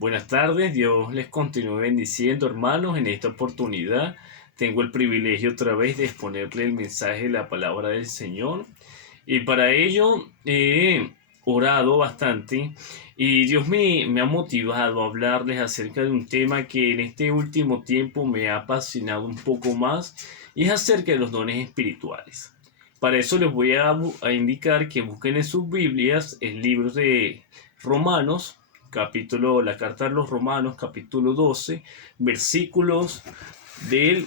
Buenas tardes, Dios les continúe bendiciendo, hermanos. En esta oportunidad tengo el privilegio otra vez de exponerle el mensaje de la palabra del Señor. Y para ello he orado bastante y Dios me ha motivado a hablarles acerca de un tema que en este último tiempo me ha apasionado un poco más y es acerca de los dones espirituales. Para eso les voy a indicar que busquen en sus Biblias el libro de Romanos, la carta de los Romanos, capítulo 12, versículos del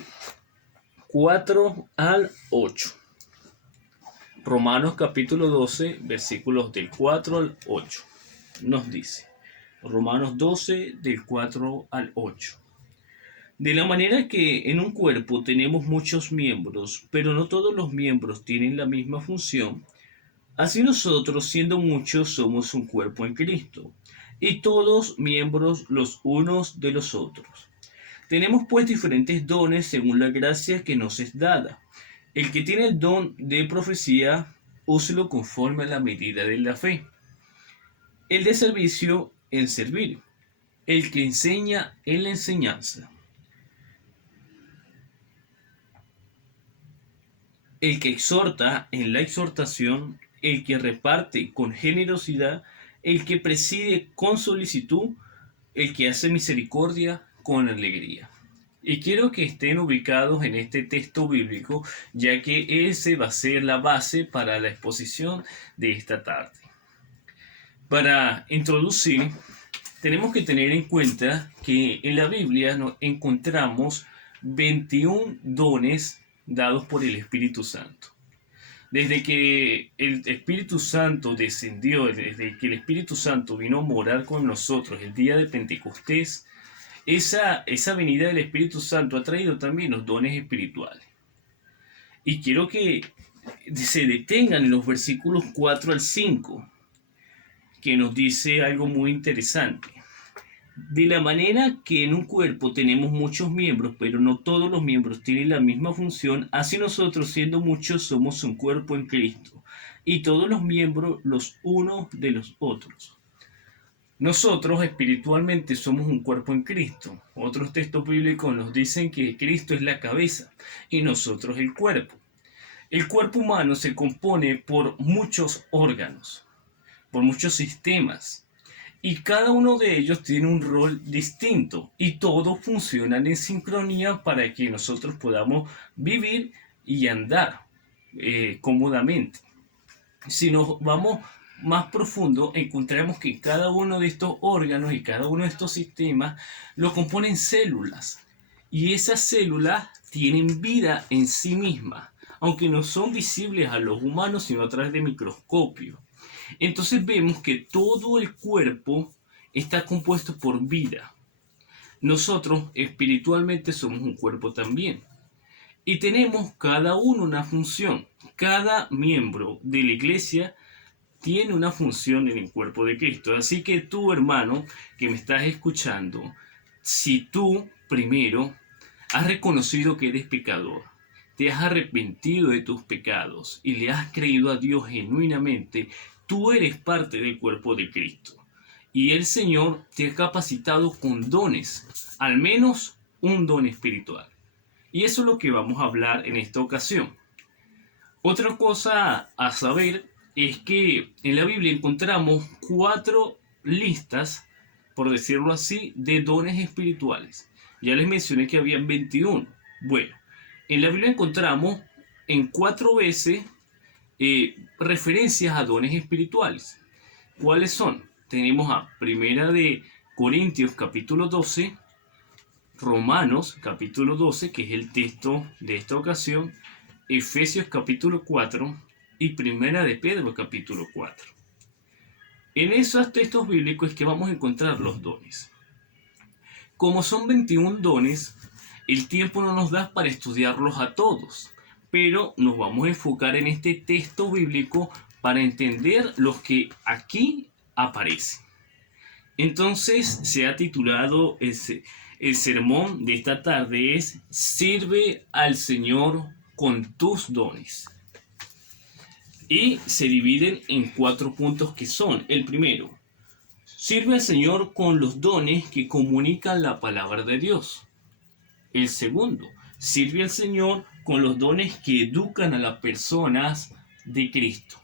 4 al 8. Romanos capítulo 12, versículos del 4 al 8. Nos dice, Romanos 12, del 4 al 8. De la manera que en un cuerpo tenemos muchos miembros, pero no todos los miembros tienen la misma función, así nosotros, siendo muchos, somos un cuerpo en Cristo, y todos miembros los unos de los otros. Tenemos pues diferentes dones según la gracia que nos es dada. El que tiene el don de profecía, úselo conforme a la medida de la fe. El de servicio, en servir. El que enseña, en la enseñanza. El que exhorta, en la exhortación. El que reparte, con generosidad. El que preside, con solicitud. El que hace misericordia, con alegría. Y quiero que estén ubicados en este texto bíblico, ya que ese va a ser la base para la exposición de esta tarde. Para introducir, tenemos que tener en cuenta que en la Biblia nos encontramos 21 dones dados por el Espíritu Santo. Desde que el Espíritu Santo descendió, desde que el Espíritu Santo vino a morar con nosotros el día de Pentecostés, esa venida del Espíritu Santo ha traído también los dones espirituales. Y quiero que se detengan en los versículos 4 al 5, que nos dice algo muy interesante. De la manera que en un cuerpo tenemos muchos miembros, pero no todos los miembros tienen la misma función, así nosotros, siendo muchos, somos un cuerpo en Cristo, y todos los miembros los unos de los otros. Nosotros espiritualmente somos un cuerpo en Cristo. Otros textos bíblicos nos dicen que Cristo es la cabeza y nosotros el cuerpo. El cuerpo humano se compone por muchos órganos, por muchos sistemas, y cada uno de ellos tiene un rol distinto y todos funcionan en sincronía para que nosotros podamos vivir y andar cómodamente. Si nos vamos más profundo, encontramos que cada uno de estos órganos y cada uno de estos sistemas lo componen células. Y esas células tienen vida en sí mismas, aunque no son visibles a los humanos, sino a través de microscopio. Entonces vemos que todo el cuerpo está compuesto por vida. Nosotros espiritualmente somos un cuerpo también. Y tenemos cada uno una función. Cada miembro de la iglesia tiene una función en el cuerpo de Cristo. Así que tú, hermano, que me estás escuchando, si tú primero has reconocido que eres pecador, te has arrepentido de tus pecados y le has creído a Dios genuinamente, tú eres parte del cuerpo de Cristo. Y el Señor te ha capacitado con dones, al menos un don espiritual. Y eso es lo que vamos a hablar en esta ocasión. Otra cosa a saber es que en la Biblia encontramos 4 listas, por decirlo así, de dones espirituales. Ya les mencioné que habían 21. Bueno, en la Biblia encontramos en 4 veces referencias a dones espirituales. ¿Cuáles son? Tenemos a Primera de Corintios capítulo 12, Romanos capítulo 12, que es el texto de esta ocasión, Efesios capítulo 4 y Primera de Pedro capítulo 4. En esos textos bíblicos es que vamos a encontrar los dones. Como son 21 dones, el tiempo no nos da para estudiarlos a todos, pero nos vamos a enfocar en este texto bíblico para entender los que aquí aparecen. Entonces se ha titulado el sermón de esta tarde es Sirve al Señor con tus dones. Y se dividen en 4 puntos que son: el primero, Sirve al Señor con los dones que comunican la palabra de Dios. El segundo, sirve al Señor con los dones que educan a las personas de Cristo.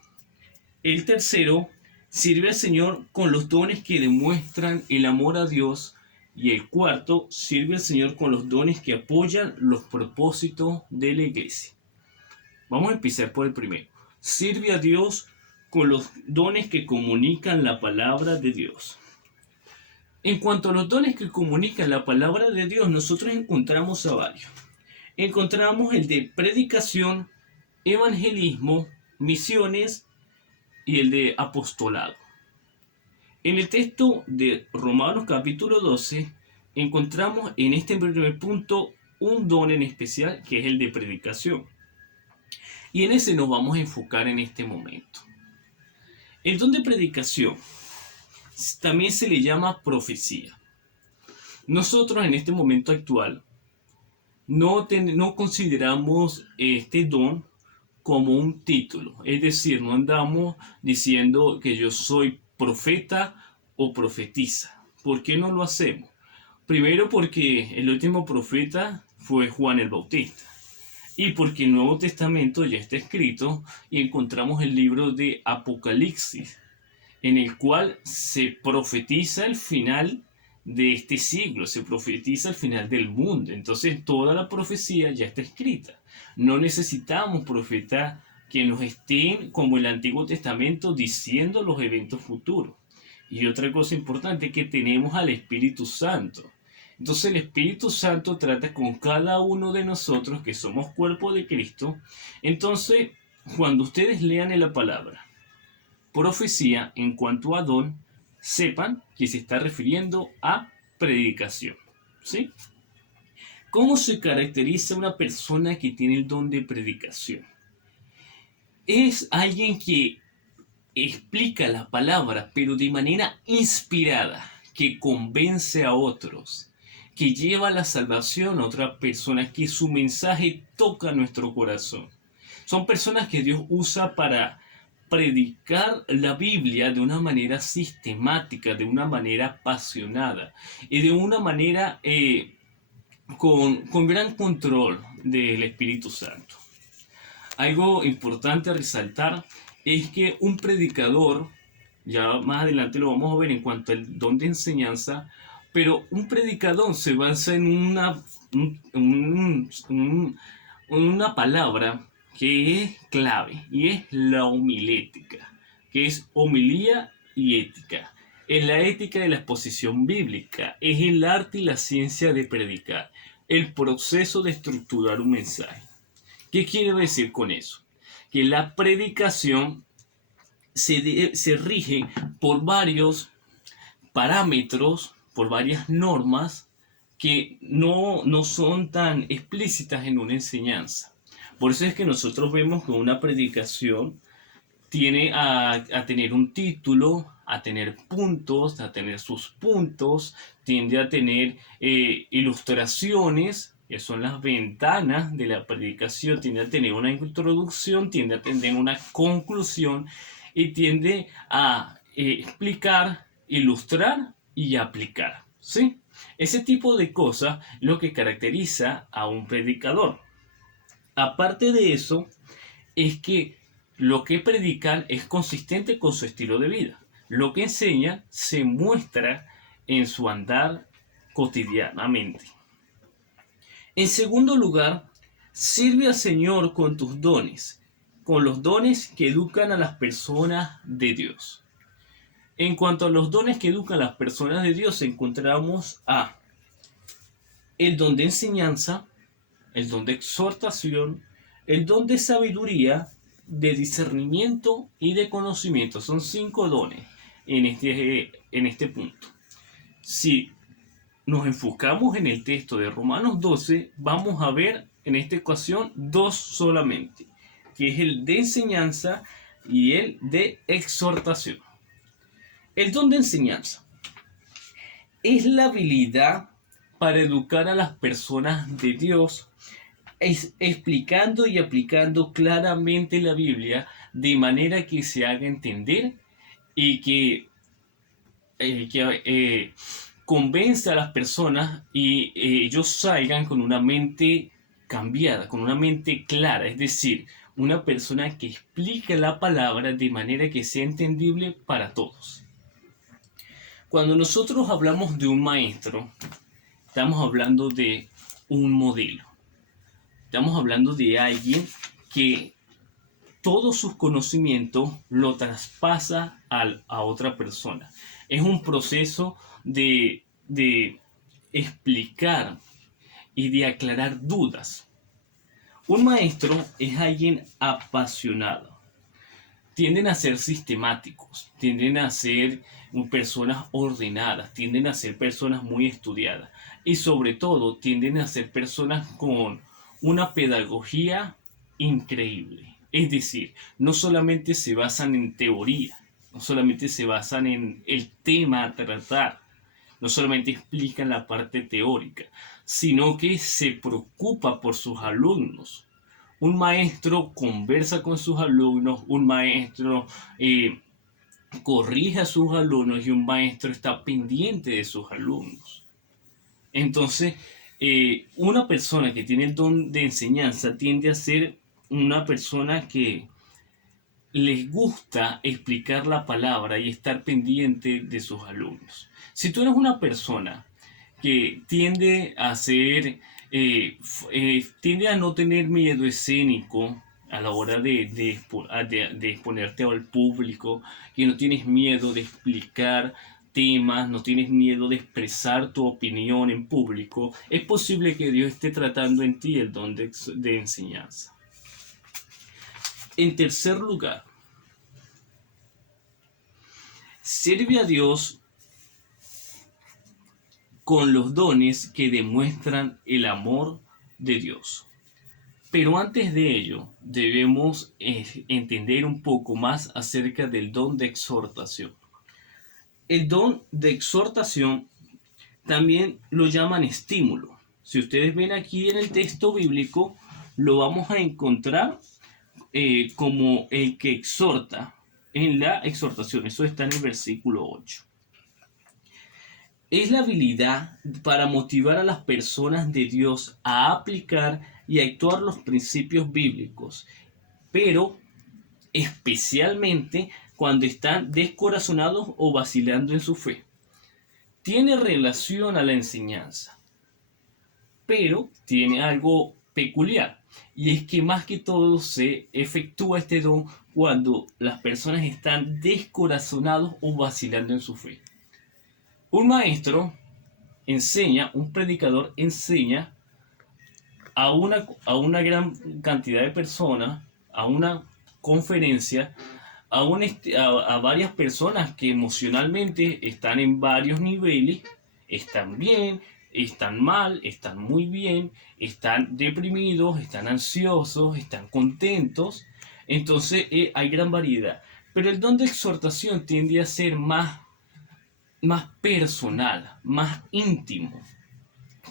El tercero, sirve al Señor con los dones que demuestran el amor a Dios. Y el cuarto, sirve al Señor con los dones que apoyan los propósitos de la iglesia. Vamos a empezar por el primero. Sirve a Dios con los dones que comunican la palabra de Dios. En cuanto a los dones que comunican la palabra de Dios, nosotros encontramos a varios. Encontramos el de predicación, evangelismo, misiones y el de apostolado. En el texto de Romanos capítulo 12 encontramos en este primer punto un don en especial que es el de predicación. Y en ese nos vamos a enfocar en este momento. El don de predicación también se le llama profecía. Nosotros en este momento actual no consideramos este don como un título, es decir, no andamos diciendo que yo soy profeta o profetisa. ¿Por qué no lo hacemos? Primero porque el último profeta fue Juan el Bautista y porque el Nuevo Testamento ya está escrito y encontramos el libro de Apocalipsis en el cual se profetiza el final de este siglo, se profetiza el final del mundo. Entonces toda la profecía ya está escrita. No necesitamos profetas que nos estén, como el Antiguo Testamento, diciendo los eventos futuros. Y otra cosa importante es que tenemos al Espíritu Santo. Entonces el Espíritu Santo trata con cada uno de nosotros que somos cuerpo de Cristo. Entonces, cuando ustedes lean en la palabra profecía en cuanto a don, sepan que se está refiriendo a predicación. ¿Sí? ¿Cómo se caracteriza una persona que tiene el don de predicación? Es alguien que explica la palabra, pero de manera inspirada, que convence a otros, que lleva la salvación a otras personas, que su mensaje toca nuestro corazón. Son personas que Dios usa para predicar la Biblia de una manera sistemática, de una manera apasionada y de una manera con gran control del Espíritu Santo. Algo importante a resaltar es que un predicador, ya más adelante lo vamos a ver en cuanto al don de enseñanza, pero un predicador se basa en una palabra que es clave y es la homilética, que es homilía y ética. Es la ética de la exposición bíblica, es el arte y la ciencia de predicar, el proceso de estructurar un mensaje. ¿Qué quiere decir con eso? Que la predicación se rige por varios parámetros, por varias normas que no son tan explícitas en una enseñanza. Por eso es que nosotros vemos que una predicación tiene a tener un título, a tener puntos, a tener sus puntos, tiende a tener ilustraciones, que son las ventanas de la predicación, tiende a tener una introducción, tiende a tener una conclusión y tiende a explicar, ilustrar y aplicar, ¿sí? Ese tipo de cosas es lo que caracteriza a un predicador. Aparte de eso, es que lo que predican es consistente con su estilo de vida. Lo que enseña se muestra en su andar cotidianamente. En segundo lugar, sirve al Señor con tus dones, con los dones que educan a las personas de Dios. En cuanto a los dones que educan a las personas de Dios, encontramos a el don de enseñanza, el don de exhortación, el don de sabiduría, de discernimiento y de conocimiento. Son 5 dones en este punto. Si nos enfocamos en el texto de Romanos 12, vamos a ver en esta ocasión 2 solamente, que es el de enseñanza y el de exhortación. El don de enseñanza es la habilidad para educar a las personas de Dios, explicando y aplicando claramente la Biblia de manera que se haga entender y que convence a las personas y ellos salgan con una mente cambiada, con una mente clara, es decir, una persona que explica la palabra de manera que sea entendible para todos. Cuando nosotros hablamos de un maestro, estamos hablando de un modelo. Estamos hablando de alguien que todos sus conocimientos lo traspasa a otra persona. Es un proceso de explicar y de aclarar dudas. Un maestro es alguien apasionado. Tienden a ser sistemáticos, tienden a ser personas ordenadas, tienden a ser personas muy estudiadas y sobre todo tienden a ser personas con una pedagogía increíble. Es decir, no solamente se basan en teoría, no solamente se basan en el tema a tratar, no solamente explican la parte teórica, sino que se preocupa por sus alumnos. Un maestro conversa con sus alumnos, un maestro corrige a sus alumnos y un maestro está pendiente de sus alumnos. Entonces, una persona que tiene el don de enseñanza tiende a ser una persona que les gusta explicar la palabra y estar pendiente de sus alumnos. Si tú eres una persona que tiende a ser, tiende a no tener miedo escénico a la hora de exponerte al público, que no tienes miedo de explicar temas, no tienes miedo de expresar tu opinión en público, es posible que Dios esté tratando en ti el don de enseñanza. En tercer lugar, sirve a Dios con los dones que demuestran el amor de Dios. Pero antes de ello, debemos entender un poco más acerca del don de exhortación. El don de exhortación también lo llaman estímulo. Si ustedes ven aquí en el texto bíblico, lo vamos a encontrar como el que exhorta en la exhortación. Eso está en el versículo 8. Es la habilidad para motivar a las personas de Dios a aplicar y actuar los principios bíblicos, pero especialmente cuando están descorazonados o vacilando en su fe. Tiene relación a la enseñanza, pero tiene algo peculiar, y es que más que todo se efectúa este don cuando las personas están descorazonados o vacilando en su fe. Un maestro enseña, un predicador enseña a una gran cantidad de personas, a una conferencia, a varias personas que emocionalmente están en varios niveles, están bien, están mal, están muy bien, están deprimidos, están ansiosos, están contentos. Entonces hay gran variedad. Pero el don de exhortación tiende a ser más personal, más íntimo.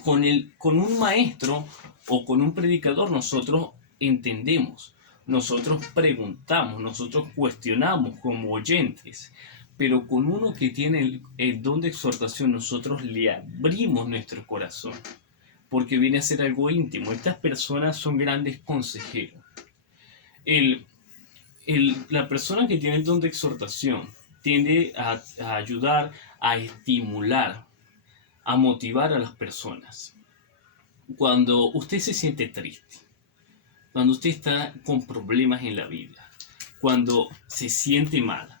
Con un maestro o con un predicador nosotros entendemos, nosotros preguntamos, nosotros cuestionamos como oyentes, pero con uno que tiene el don de exhortación nosotros le abrimos nuestro corazón, porque viene a ser algo íntimo. Estas personas son grandes consejeros. El, la persona que tiene el don de exhortación tiende a ayudar, a estimular, a motivar a las personas. Cuando usted se siente triste, cuando usted está con problemas en la vida, cuando se siente mal,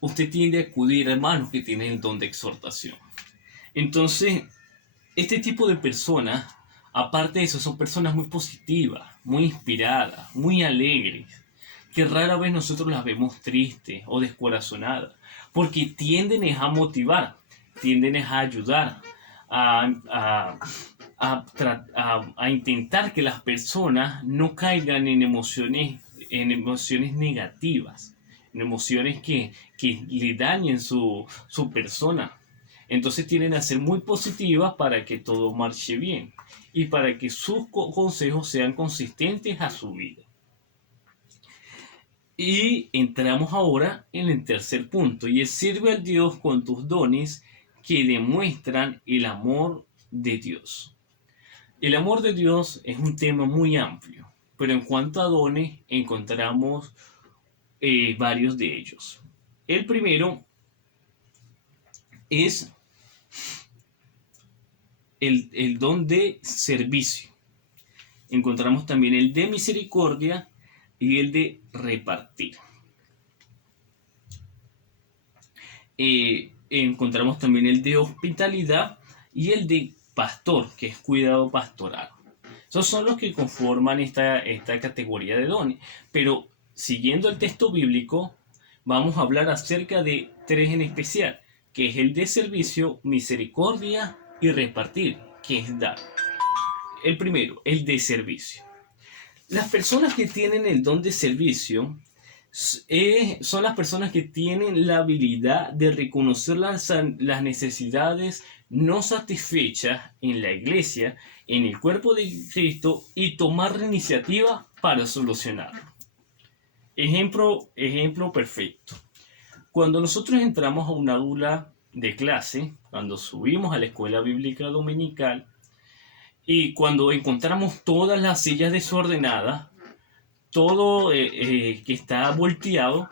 usted tiende a acudir a hermanos que tienen el don de exhortación. Entonces, este tipo de personas, aparte de eso, son personas muy positivas, muy inspiradas, muy alegres, que rara vez nosotros las vemos tristes o descorazonadas, porque tienden a motivar, tienden a ayudar, a intentar que las personas no caigan en emociones negativas, en emociones que le dañen su persona. Entonces tienden a ser muy positivas para que todo marche bien y para que sus consejos sean consistentes a su vida. Y entramos ahora en el tercer punto, y es sirve al Dios con tus dones que demuestran el amor de Dios. El amor de Dios es un tema muy amplio, pero en cuanto a dones encontramos varios de ellos. El primero es el don de servicio. Encontramos también el de misericordia y el de repartir. Encontramos también el de hospitalidad y el de pastor, que es cuidado pastoral. Esos son los que conforman esta categoría de dones. Pero siguiendo el texto bíblico, vamos a hablar acerca de tres en especial, que es el de servicio, misericordia y repartir, que es dar. El primero, el de servicio. Las personas que tienen el don de servicio son las personas que tienen la habilidad de reconocer las necesidades no satisfechas en la iglesia, en el cuerpo de Cristo, y tomar la iniciativa para solucionarlo. Ejemplo perfecto. Cuando nosotros entramos a un aula de clase, cuando subimos a la escuela bíblica dominical, y cuando encontramos todas las sillas desordenadas, todo que está volteado,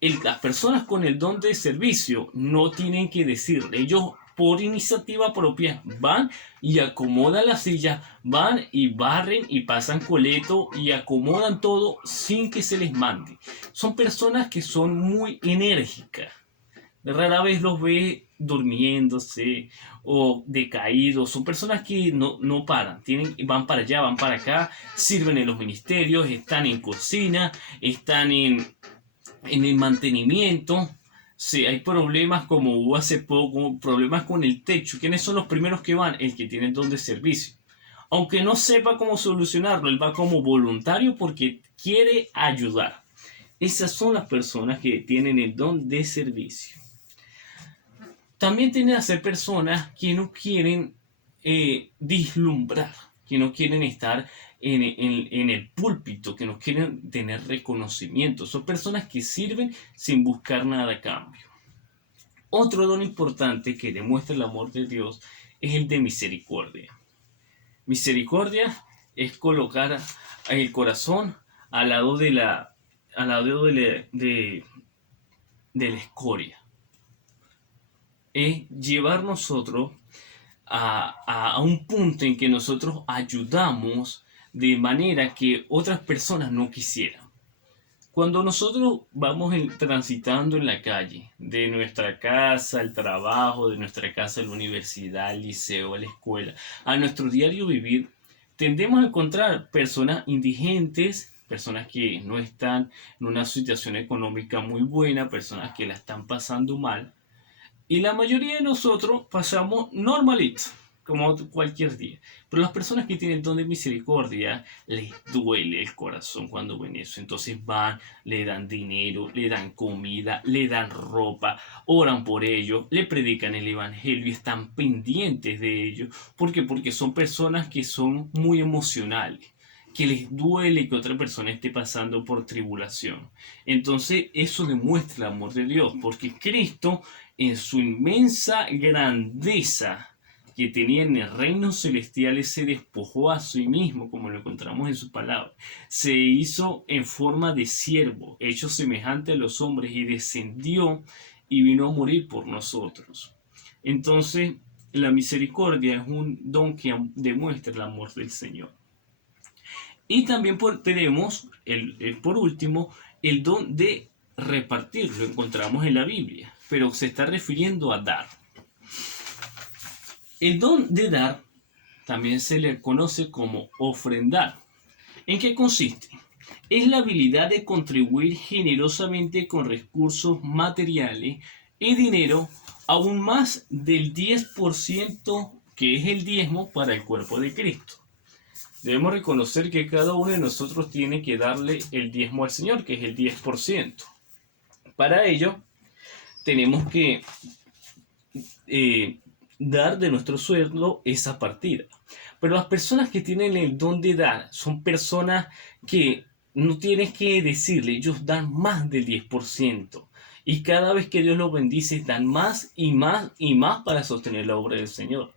las personas con el don de servicio no tienen que decirle. Ellos por iniciativa propia van y acomodan las sillas, van y barren y pasan coleto y acomodan todo sin que se les mande. Son personas que son muy enérgicas. Rara vez los ve durmiéndose o decaídos. Son personas que no paran. Van para allá, van para acá, sirven en los ministerios, están en cocina, están en el mantenimiento. Si hay problemas, como hubo hace poco, problemas con el techo, ¿quiénes son los primeros que van? El que tiene el don de servicio. Aunque no sepa cómo solucionarlo, él va como voluntario porque quiere ayudar. Esas son las personas que tienen el don de servicio. También tienen a ser personas que no quieren vislumbrar, que no quieren estar en el púlpito, que no quieren tener reconocimiento. Son personas que sirven sin buscar nada a cambio. Otro don importante que demuestra el amor de Dios es el de misericordia. Misericordia es colocar el corazón al lado de la escoria. Es llevar nosotros a un punto en que nosotros ayudamos de manera que otras personas no quisieran. Cuando nosotros vamos transitando en la calle, de nuestra casa al trabajo, de nuestra casa a la universidad, al liceo, a la escuela, a nuestro diario vivir, tendemos a encontrar personas indigentes, personas que no están en una situación económica muy buena, personas que la están pasando mal. Y la mayoría de nosotros pasamos normalito, como cualquier día. Pero las personas que tienen don de misericordia, les duele el corazón cuando ven eso. Entonces van, le dan dinero, le dan comida, le dan ropa, oran por ellos, le predican el evangelio y están pendientes de ellos. ¿Por qué? Porque son personas que son muy emocionales, que les duele que otra persona esté pasando por tribulación. Entonces eso demuestra el amor de Dios, porque Cristo en su inmensa grandeza que tenía en el reino celestial, se despojó a sí mismo, como lo encontramos en su palabra. Se hizo en forma de siervo, hecho semejante a los hombres, y descendió y vino a morir por nosotros. Entonces, la misericordia es un don que demuestra el amor del Señor. Y también tenemos, por último, el don de repartir. Lo encontramos en la Biblia, pero se está refiriendo a dar. El don de dar también se le conoce como ofrendar. ¿En qué consiste? Es la habilidad de contribuir generosamente con recursos materiales y dinero, aún más del 10% que es el diezmo para el cuerpo de Cristo. Debemos reconocer que cada uno de nosotros tiene que darle el diezmo al Señor, que es el 10%. Para ello, tenemos que dar de nuestro sueldo esa partida. Pero las personas que tienen el don de dar son personas que no tienes que decirle, ellos dan más del 10%. Y cada vez que Dios los bendice, dan más y más y más para sostener la obra del Señor.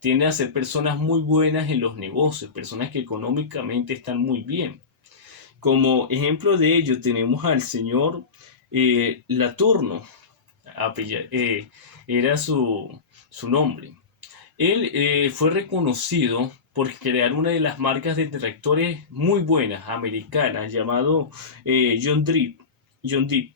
Tienden a ser personas muy buenas en los negocios, personas que económicamente están muy bien. Como ejemplo de ello tenemos al señor Laturno, era su nombre. Él fue reconocido por crear una de las marcas de tractores muy buenas, americanas, llamado John Deere. John Deere.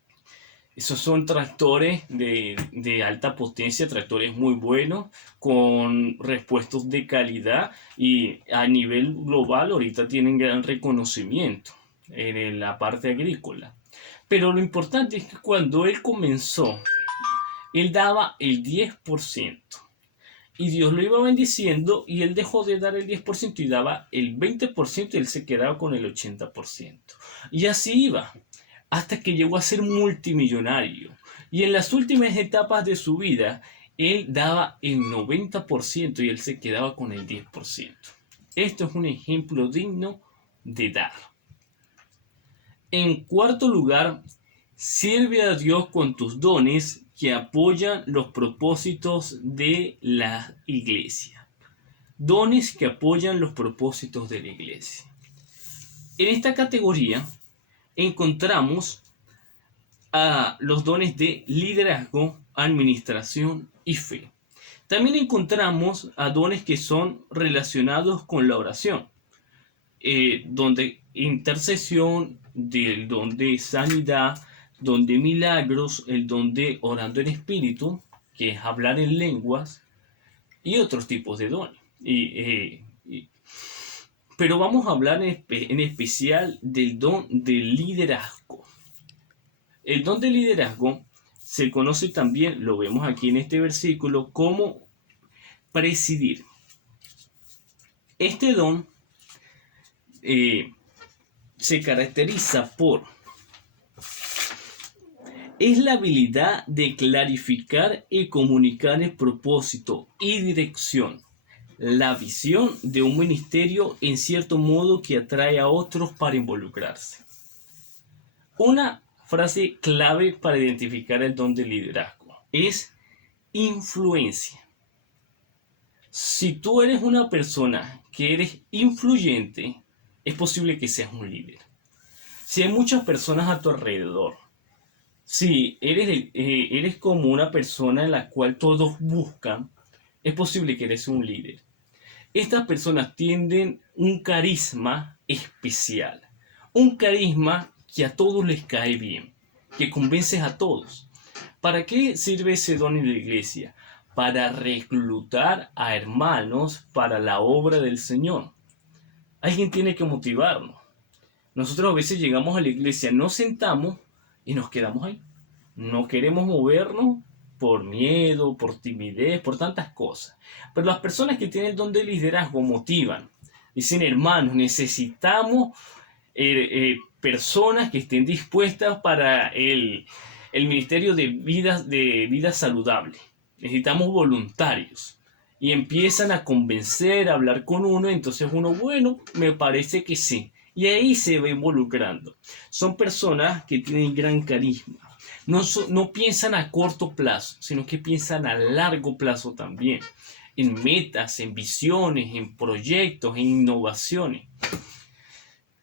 Esos son tractores de alta potencia, tractores muy buenos, con repuestos de calidad y a nivel global ahorita tienen gran reconocimiento en la parte agrícola. Pero lo importante es que cuando él comenzó, él daba el 10%. Y Dios lo iba bendiciendo y él dejó de dar el 10% y daba el 20% y él se quedaba con el 80%. Y así iba, hasta que llegó a ser multimillonario. Y en las últimas etapas de su vida, él daba el 90% y él se quedaba con el 10%. Esto es un ejemplo digno de dar. En cuarto lugar, sirve a Dios con tus dones que apoyan los propósitos de la iglesia. Dones que apoyan los propósitos de la iglesia. En esta categoría encontramos a los dones de liderazgo, administración y fe. También encontramos a dones que son relacionados con la oración, donde intercesión, del don de sanidad, don de milagros, el don de orando en espíritu, que es hablar en lenguas, y otros tipos de dones. Pero vamos a hablar en especial del don del liderazgo. El don de liderazgo se conoce también, lo vemos aquí en este versículo, como presidir. Este don se caracteriza por es la habilidad de clarificar y comunicar el propósito y dirección, la visión de un ministerio en cierto modo que atrae a otros para involucrarse. Una frase clave para identificar el don de liderazgo es influencia. Si tú eres una persona que eres influyente, es posible que seas un líder. Si hay muchas personas a tu alrededor, si eres como una persona en la cual todos buscan, es posible que eres un líder. Estas personas tienen un carisma especial, un carisma que a todos les cae bien, que convences a todos. ¿Para qué sirve ese don en la iglesia? Para reclutar a hermanos para la obra del Señor. Alguien tiene que motivarnos. Nosotros a veces llegamos a la iglesia, nos sentamos y nos quedamos ahí. No queremos movernos por miedo, por timidez, por tantas cosas. Pero las personas que tienen el don de liderazgo motivan. Dicen, hermanos, necesitamos personas que estén dispuestas para el ministerio de vida saludable. Necesitamos voluntarios. Y empiezan a convencer, a hablar con uno, entonces uno, bueno, me parece que sí. Y ahí se va involucrando. Son personas que tienen gran carisma. No piensan a corto plazo, sino que piensan a largo plazo también. En metas, en visiones, en proyectos, en innovaciones.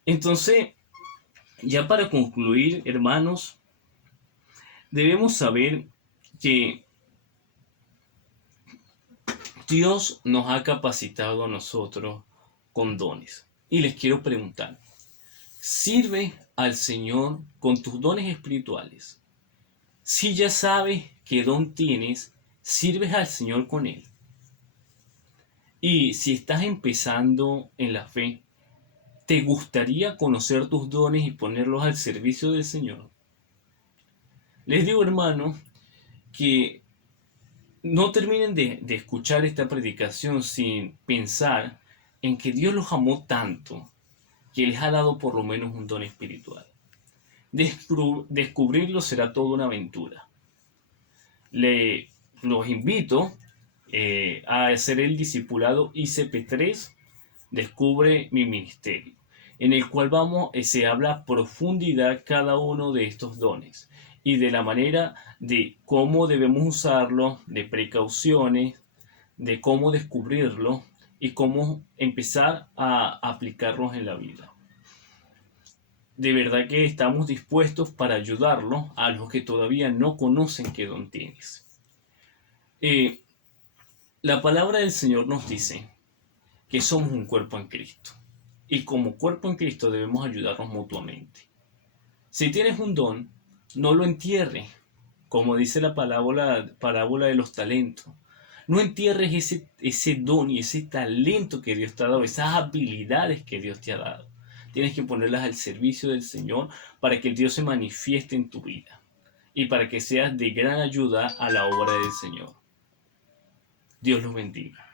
Entonces, ya para concluir, hermanos, debemos saber que Dios nos ha capacitado a nosotros con dones. Y les quiero preguntar, ¿sirve al Señor con tus dones espirituales? Si ya sabes qué don tienes, sirves al Señor con él. Y si estás empezando en la fe, ¿te gustaría conocer tus dones y ponerlos al servicio del Señor? Les digo, hermano, que no terminen de escuchar esta predicación sin pensar en que Dios los amó tanto que les ha dado por lo menos un don espiritual. Descubrirlo será toda una aventura. Los invito a hacer el discipulado ICP3, Descubre mi ministerio. en el cual se habla a profundidad cada uno de estos dones y de la manera de cómo debemos usarlos, de precauciones, de cómo descubrirlos y cómo empezar a aplicarlos en la vida. De verdad que estamos dispuestos para ayudarlos a los que todavía no conocen qué don tienes. Eh, la palabra del Señor nos dice que somos un cuerpo en Cristo y como cuerpo en Cristo debemos ayudarnos mutuamente. Si tienes un don, no lo entierres, como dice la parábola de los talentos. No entierres ese don y ese talento que Dios te ha dado, esas habilidades que Dios te ha dado. Tienes que ponerlas al servicio del Señor para que Dios se manifieste en tu vida y para que seas de gran ayuda a la obra del Señor. Dios los bendiga.